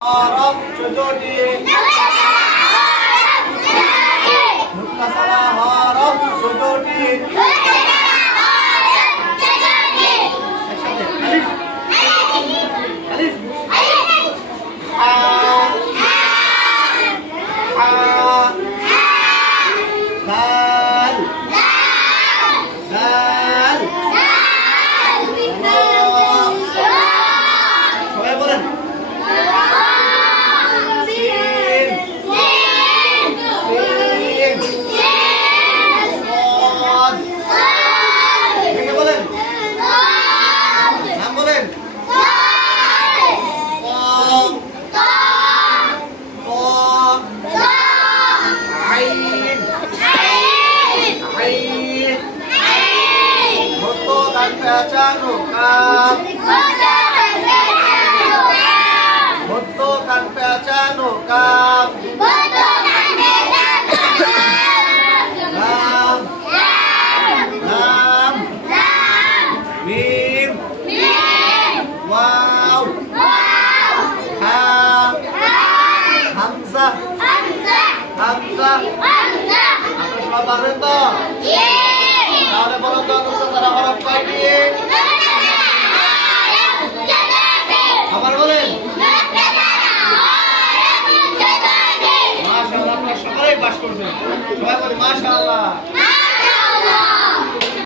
Arab sujudi muttasala harf sujudi alif alif a dal dal সবাই বলেন Bentukan pecanu kam lam lam mim waw ha hamzah hamzah আপনারা সবাই পারবেন তো তাহলে বলো তো মুক্তাসারা হরফ কয়টি আবার বলেন মাশাআল্লাহ আপনারা সবাই পাস করবেন সবাই বলেন মাশাআল্লাহ।